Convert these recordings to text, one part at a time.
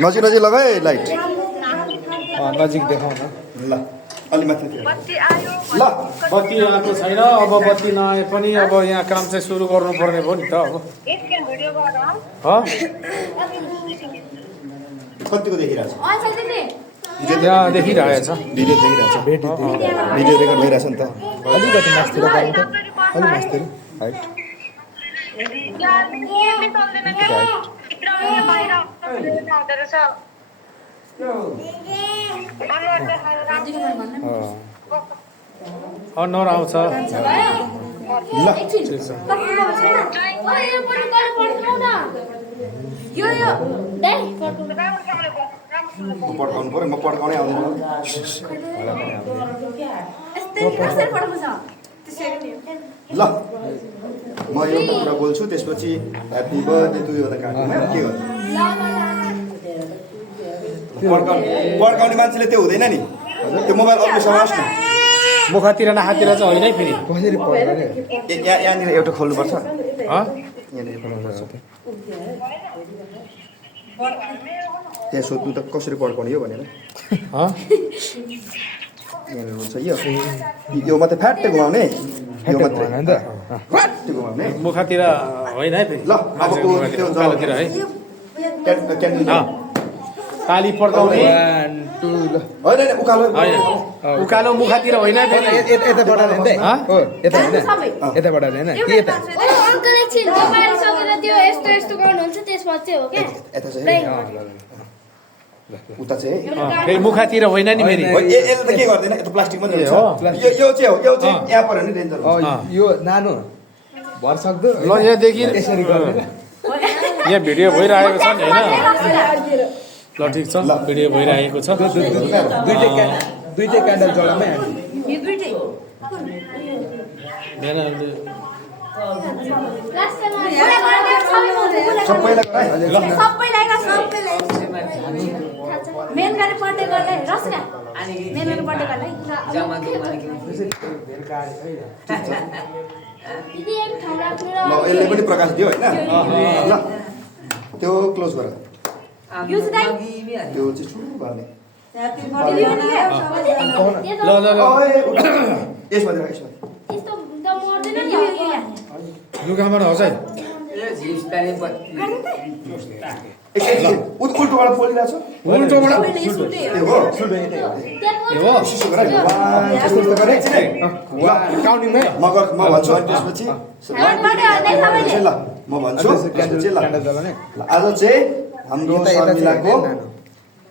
नजिक नजिक लगाए लाइट नजिक देखाउन ल अलि माथि ल बत्ती आएको छैन अब बत्ती नआए पनि अब यहाँ काम चाहिँ सुरु गर्नुपर्ने भयो नि त अब कतिको देखिरहेछ यहाँ देखिरहेछ भिडियो देखिरहेछ भिडियो रेकर्ड भइरहेछ नि त अलिकति मास्तिर पाउनु त अलि मास्तिर हाइट अनुहार आउँछ ल पड्काउनु पर्यो म पड्काउनै आउँदैन ल म एउटा कुरा बोल्छु त्यसपछि ह्याप्पी बर्थडे टु यु भनेर काट्नु के गर्नु पड्काउने मान्छेले त्यो हुँदैन नि त्यो मोबाइल अरूले समास् न मुखतिर नाखातिर चाहिँ होइन है फेरि कसरी पड्काउने यहाँनिर एउटा खोल्नुपर्छ यहाँनिर खोल्नुपर्छ त्यहाँ सोध्नु त कसरी पड्काउने हो भनेर यहाँनिर हुन्छ यो मात्रै फ्याट्टै घुमाउने यो मात्रै फ्याट्टै घुमाउने मुखतिर होइन है फेरि ल अब उकालोतिर है क्यान्डिल ताली पड्काउने होइन उकालो होइन उकालो मुखतिर होइन फेरि यताबाट होइन हो यता होइन यताबाट होइन कि यता अङ्कल एकछिन तपाईहरु सकेर त्यो यस्तो यस्तो गर्नुहुन्छ त्यसपछि हो के यता चाहिँ उता चाहिँ फेरि मुखतिर होइन नि फेरि यसले त के गर्दैन यता प्लास्टिकमा हुन्छ यो चाहिँ यहाँ पर्यो नि डेन्जर यो नानो भरसक्दो ल यहाँदेखि यसरी गर्ने यहाँ भिडियो भइरहेको छ नि होइन ल ठिक छ भिडियो भइरहेको छ दुईटै क्यान्डल जलाउने मेन गरे बर्थडे गर्दै रसका मेन गरे बर्थडे गर्दै दिदी एक ठाउँ राख्नु र ल यसले पनि प्रकाश दियो होइन ल त्यो क्लोज गर यो चाहिँ त्यो चाहिँ छु गर्ने ल ल ल यसमा दिएर यसमा त्यस्तो त मर्दैन नि लुगाबाट होस् है उल्टोबाट बोलिरहेको छ उल्टोबाट त्यो हो शिशु गर यस्तो गरे काउन्टिङमै म भन्छु अनि त्यसपछि ल म भन्छु त्यसपछि ल आज चाहिँ हाम्रो शर्मिलाको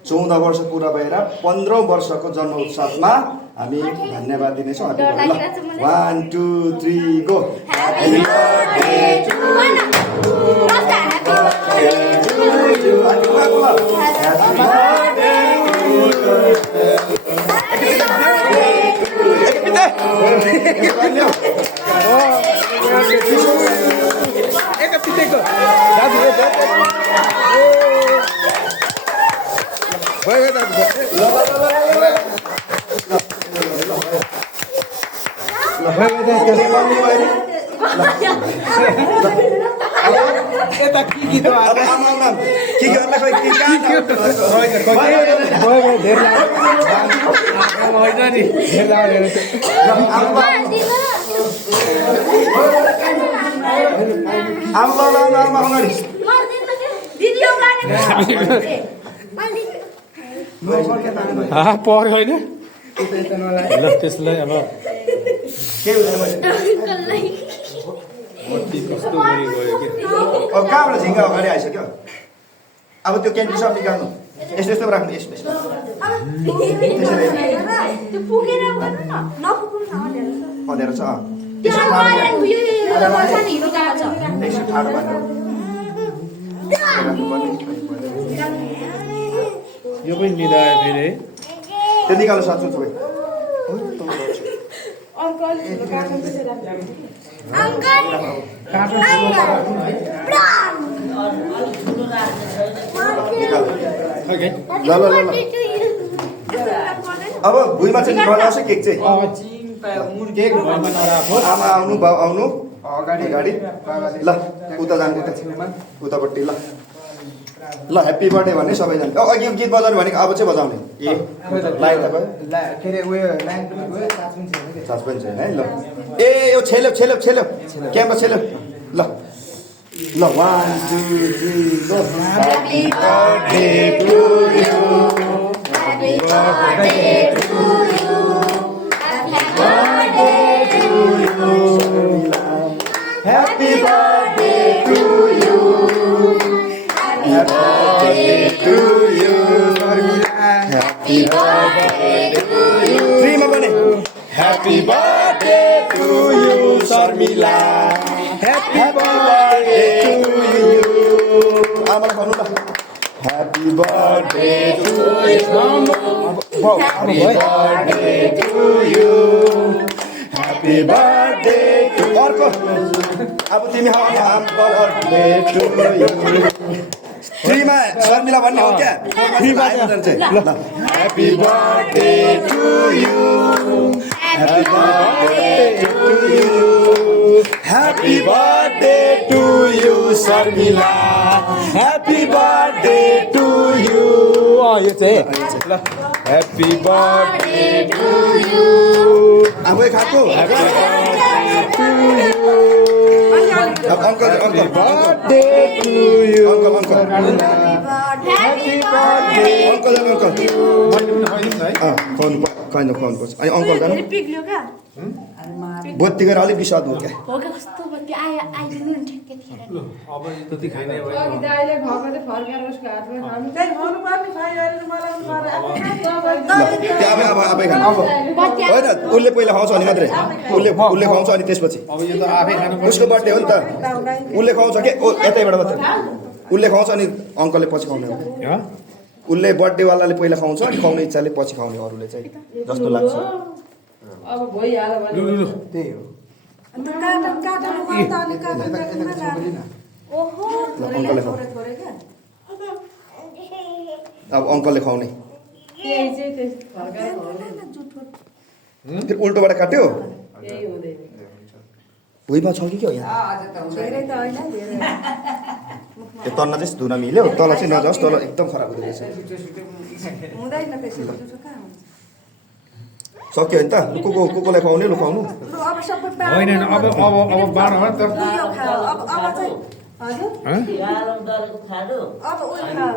14 वर्ष पुरा भएर 15औं वर्षको जन्म उत्सवमा हामी धन्यवाद दिनेछौँ 1 2 3 go happy birthday to you happy birthday यता के गीत के गर्ला खोइ के होइन नि पर्यो होइन ल त्यसलाई अब कस्तो गरी गयो कि कहाँबाट झिङ्गा अगाडि आइसक्यो अब त्यो क्यान्डी सब निकाल्नु यस्तो यस्तो राख्नु यसमा भनेर छ यसो ठाडो पारेर यो पनि निदायो फेरि है त्यो निकाल्नु सक्छु सबै अब भुइँमा चाहिँ बनाउँछ केक चाहिँ केक भुइँमा नराखो आमा आउनु बाउ आउनु अगाडि अगाडि ल उता जानु उतापट्टि ल ल ह्याप्पी बर्थडे भन्ने सबैजना अघि यो गीत बजाउने भनेको अब चाहिँ बजाउने लाइन तपाईँ के अरे उयो लाइन पनि गयो चार्ज पनि छैन सास पनि छैन है ल ए यो छेल्यो क्यामेरा छेल्यो ल 1 2 3 go happy birthday to you happy birthday to you happy birthday to you happy birthday to you happy birthday to you happy birthday to you Dream bane happy birthday to you Sharmila happy birthday to you आमालाई भन्नु ल happy birthday to you happy birthday to you happy birthday to अर्को अब तिमी happy birthday to you 3 मा शर्मिला भन्ने हो क्या 3 मा आइरहन्छ ल happy birthday to you happy birthday to you happy birthday to you Sharmila happy birthday to you यो चाहिँ ल happy birthday to you आफै खाको happy birthday to you अब uncle birthday to you uncle happy birthday uncle खानु पर्छ अनि uncle जानु पिग्लियो क्या बत्ती गरेर अलिक विषाद हो क्या हो क्या कस्तो बत्ती आइदिनु नि ठ्याक्कै थिएन अब त्यति खाने भयो अघि दाइले भगले फर्केर उसको हातमा खानु चाहिँ खानु पर्ने खाइ अहिले मलाई आफै खानु होइन उसले पहिला खुवाउँछ अनि मात्रै उसले खुवाउँछ अनि त्यसपछि अब यो त आफै खानु उसको बर्थडे हो नि त उसले खुवाउँछ के यतैबाट मात्रै उसले खुवाउँछ अनि अङ्कलले पछि खुवाउने हो उसले बर्थडेवालाले पहिला खुवाउँछ अनि खुवाउने इच्छाले पछि खुवाउने अरूले चाहिँ जस्तो लाग्छ अब भइहाल्यो भने त्यही हो अन्त काटन उमाल्दा अलि काटन ओहो अङ्कलले खुवाउने अब अङ्कलले खुवाउने त्यही चाहिँ त्यस फर्काएर खुवाउने फेरि उल्टोबाट काट्यो यही हुँदैन भुइँमा छ कि के हो यहाँ धेरै त होइन धेरै त्यो तन्न चाहिँ धुन मिल्यो तल चाहिँ नजाओस् तल एकदम खराब हुँदो रहेछ हुँदैन त्यसरी जुठो कहाँ हुन्छ सक्यो नि त कोलाई खुवाउने लु खुवाउनु लु अब सबै पार होइन अब बाह्र भयो त यो खाऊ अब चाहिँ हजुर अब उयो खाऊ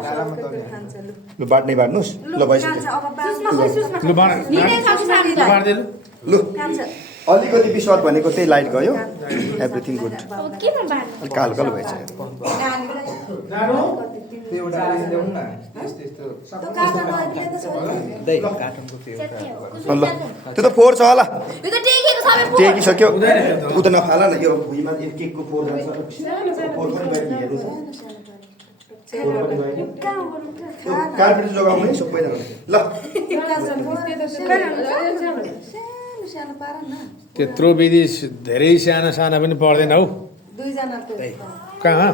खान्छ लु लु बाँड्ने बाँड्नुहोस् ल भइसक्यो खान्छ अब बाँच्नु लु बाँड्दै लु खान्छ अलिकति विश्वास भनेको त्यही लाइट गयो एभ्रिथिङ गुड किन बाँड्नु अलिक कालो कालो भएछ त्यो एउटा अलि ल्याउनु न यस्तो त्यो काटन दिए त दही कार्टुनको त्यो एउटा ल त्यो त फोहोर छ होला यो त टेकेको सबै टेकिसक्यो उ त नफाला न यो भुइँमा यो केकको फोहोर जान्छ फोहोर पनि बाहिर हेर्नु छ कार्पेट जोगाउने सबैजना ल सानो पार न त्यत्रो विधि धेरै साना पनि पर्दैन हौ दुईजना कहाँ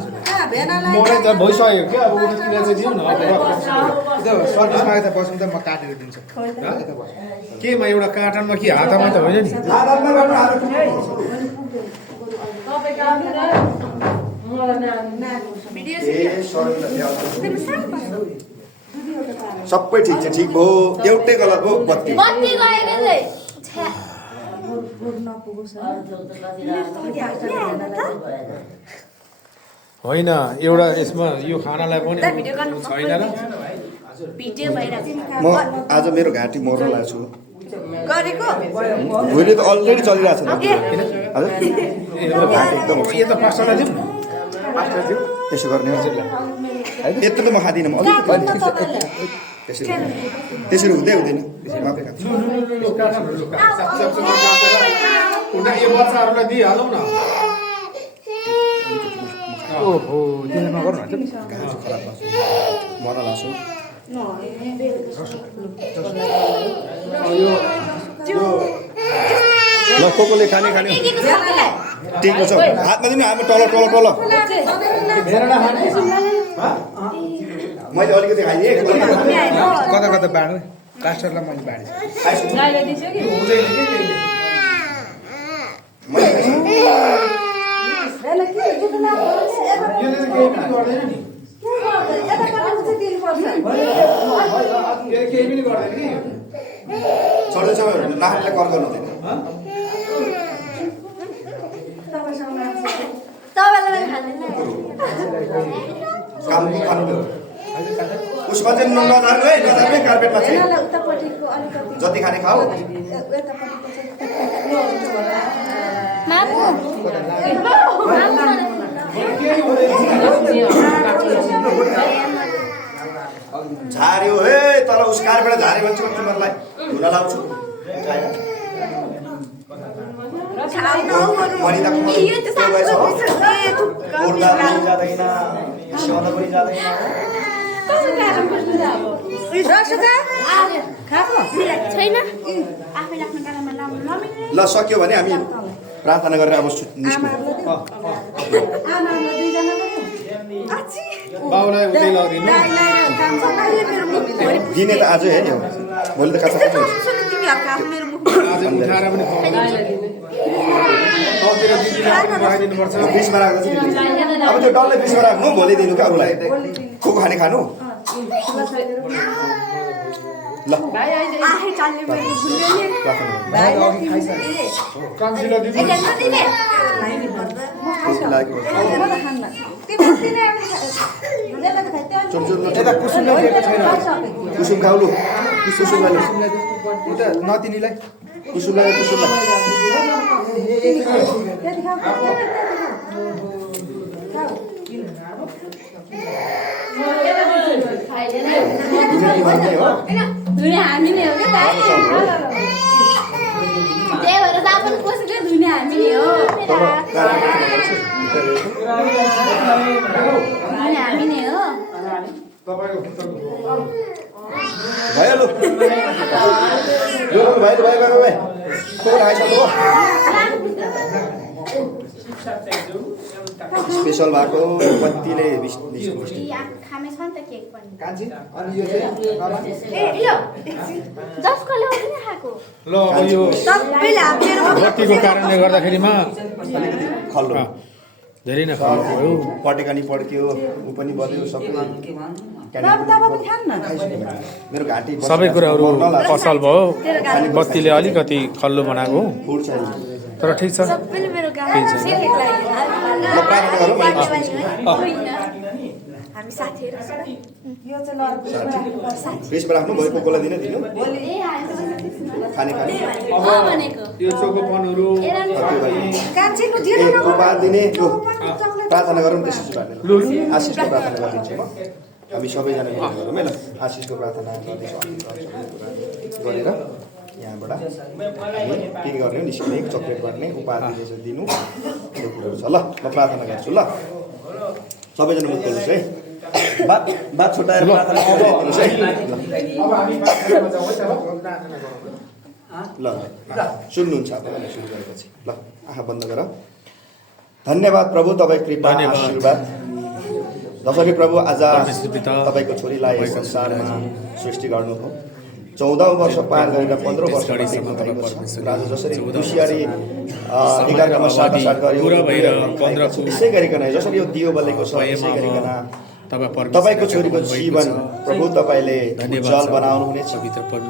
भेनालाई मलाई त भइसक्यो क्या अब उनीतिर चाहिँ दिउँ न अब त्यो सर्भिसमा यता बस्नु त म काटेर दिन्छु केमा एउटा कार्टनमा के हातमा त होइन नि सबै ठिक छ ठिक भयो एउटै गलत भयो बत्ती बत्ती गएको चाहिँ छ्या होइन एउटा यसमा यो खानालाई पनि छैन र भिडियो भइरहेको म आज मेरो घाँटी मर्न लाग्छु गरेको भुइँले त अलरेडी चलिरहेको छ हजुर मेरो घाँटी एकदम यो त पास्टालाई दिउँ त्यसो गर्ने यत्रो त म खाँदिनँ म अलिकति त्यसरी हुँदै हुँदैन मात्रै खान्छु यो बच्चाहरूलाई दिइहालौँ न ओहो त्यसो नगर्नु घाँटी खराब लाग्छ मर्न लाग्छु ल कोले खाने टेको छ हातमा दिनु हाम्रो तल मैले अलिकति खाइदिएँ कता कता बाँड्नु कास्टरलाई मैले बाँडेँ के केही पनि गर्दैन कि छोड्दै छ नानीले कर गर्नु हुँदैन तपाईँलाई खाँदैन काम खानु उसमा चाहिँ नजानु है नजानु कार्पेटमा चाहिँ उतापट्टिको अलिकति जति खाने खाऊ मामु झार्यो हे तल उस कार्पेट झार्यो भने चाहिँ तिमीहरूलाई धुन लाउँछु ओर्दा पनि जाँदैन सिवाउँदा पनि जाँदैन छैन आफै राख्नु बेलामा नमिल्ने ल सक्यो भने हामी प्रार्थना गरेर अब निस्क्यौँ बाउलाई उतै लगिदिनु दिने त आजै है नि भोलि त कता आज उठाएर पनि गाउँतिर दिदीलाई पनि लगाइदिनुपर्छ फ्रिजमा राख्दा चाहिँ अब त्यो डल्लै फ्रिजमा राख्नु भोलि दिनु क्या उसलाई खोको खाने खानु ल आफै चाल्ने मैले भुल्यो कान्छीलाई दिनु यता कुसुमलाई दिएको छैन कुसुम खाऊ लु कुसुमलाई लु उता नतिनीलाई कुसुमलाई धुने हामी नै हो क्या त्यही भएर त आफ्नो कोसेको धुने हामी नै हो धुने हामी नै हो भयो लु यो भयो भयो भयो भयो खोको खाइसक्नु स्पेसल भएको कतिले खामे छ नि त केक पनि कान्छी अनि यो चाहिँ जसको ल्याउँदैन खाएको ल अब यो बत्तीको कारणले गर्दाखेरिमा खल्लो धेरै नै खल्लो भयो पटेका नि पड्क्यो ऊ पनि बल्यो सबै मेरो घाँटी सबै कुराहरू असल भयो बत्तीले अलिकति खल्लो बनाएको फुड चाहियो तर ठिक छ सबैले मेरो गाउँमा हामी साथीहरू फ्रिजमा राख्नु भयो कोकोलाई दिनु खाने खाने भनेको यो चोकोपनहरू उपहार दिने लु प्रार्थना गरौँ त्यसपछि आशिषको प्रार्थना गरिदिन्छु म हामी सबैजना मिलेर गरौँ है ल आशिषको प्रार्थना गर्दैछौँ गरेर यहाँबाट हामी के गर्ने निस्किने चक्लेट गर्ने उपहार दिनु त्यो कुरोहरू छ ल म प्रार्थना गर्छु ल सबैजना मुख खोल्नुहोस् है बात छुट्याएर प्रार्थना गर्नुहोस् है ल सुन्नुहुन्छ अब सुरु गरेपछि ल आँखा बन्द गर धन्यवाद प्रभु तपाईँ कृपा आशीर्वाद जसरी प्रभु आज तपाईँको छोरीलाई संसारमा सृष्टि गर्नुभयो 14औं वर्ष पार गरेर 15 वर्ष देख्नु भएको छ र आज जसरी खुसियारी 11 साट गर्यो त्यसै गरिकन जसरी यो दियो बलेको छ त्यसै गरिकन तपाईको छोरीको जीवन प्रभु तपाईले उज्जवल बनाउनुहुनेछ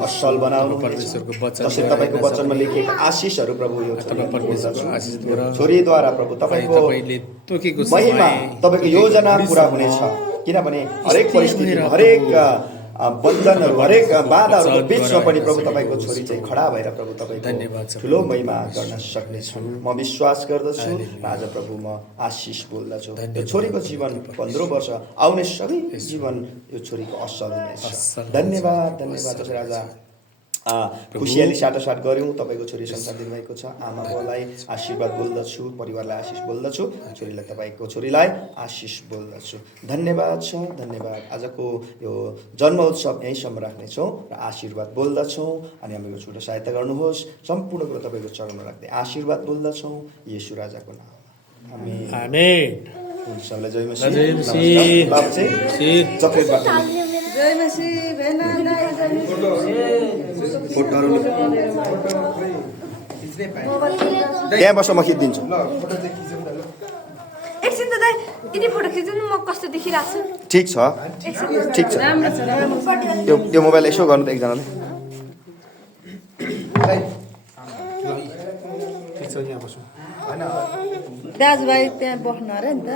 असल बनाउनुहुनेछ जसरी तपाईको वचनमा लेखिएका आशिषहरू प्रभु यो छोरीद्वारा प्रभु तपाईको महिमा तपाईको योजना पूरा हुनेछ किनभने हरेक परिस्थिति हरेक बन्धनहरू हरेक बाधाहरूको बिचमा पनि प्रभु तपाईँको छोरी चाहिँ खडा भएर प्रभु तपाईँको ठुलो महिमा गर्न सक्नेछु म विश्वास गर्दछु आज प्रभु म आशिष बोल्दछु यो छोरीको जीवन 15 वर्ष आउने सबै जीवन यो छोरीको असल हुनेछ धन्यवाद धन्यवाद राजा खुसियाली साटासाट गऱ्यौँ तपाईँको छोरी संसार दिनुभएको छ आमा बाउलाई आशीर्वाद बोल्दछु परिवारलाई आशिष बोल्दछु छोरीलाई तपाईँको छोरीलाई आशिष बोल्दछु धन्यवाद छ धन्यवाद आजको यो जन्म उत्सव यहीँसम्म राख्नेछौँ र आशीर्वाद बोल्दछौँ अनि हामीको छोटो सहायता गर्नुहोस् सम्पूर्ण कुरो तपाईँको चरणमा राख्दै आशीर्वाद बोल्दछौँ येशू राजाको नाममा आमेन सबैलाई जय मसीह चक्लेट त्यहाँ बस्छ म खिचिदिन्छु एकछिन त यदि फोटो खिच्नु म कस्तो देखिरहेको छु ठिक छ ठिक छ राम्रो छ राम्रो छ यो मोबाइल यसो गर्नु त एकजनाले दाजुभाइ त्यहाँ बस्नु अरे नि त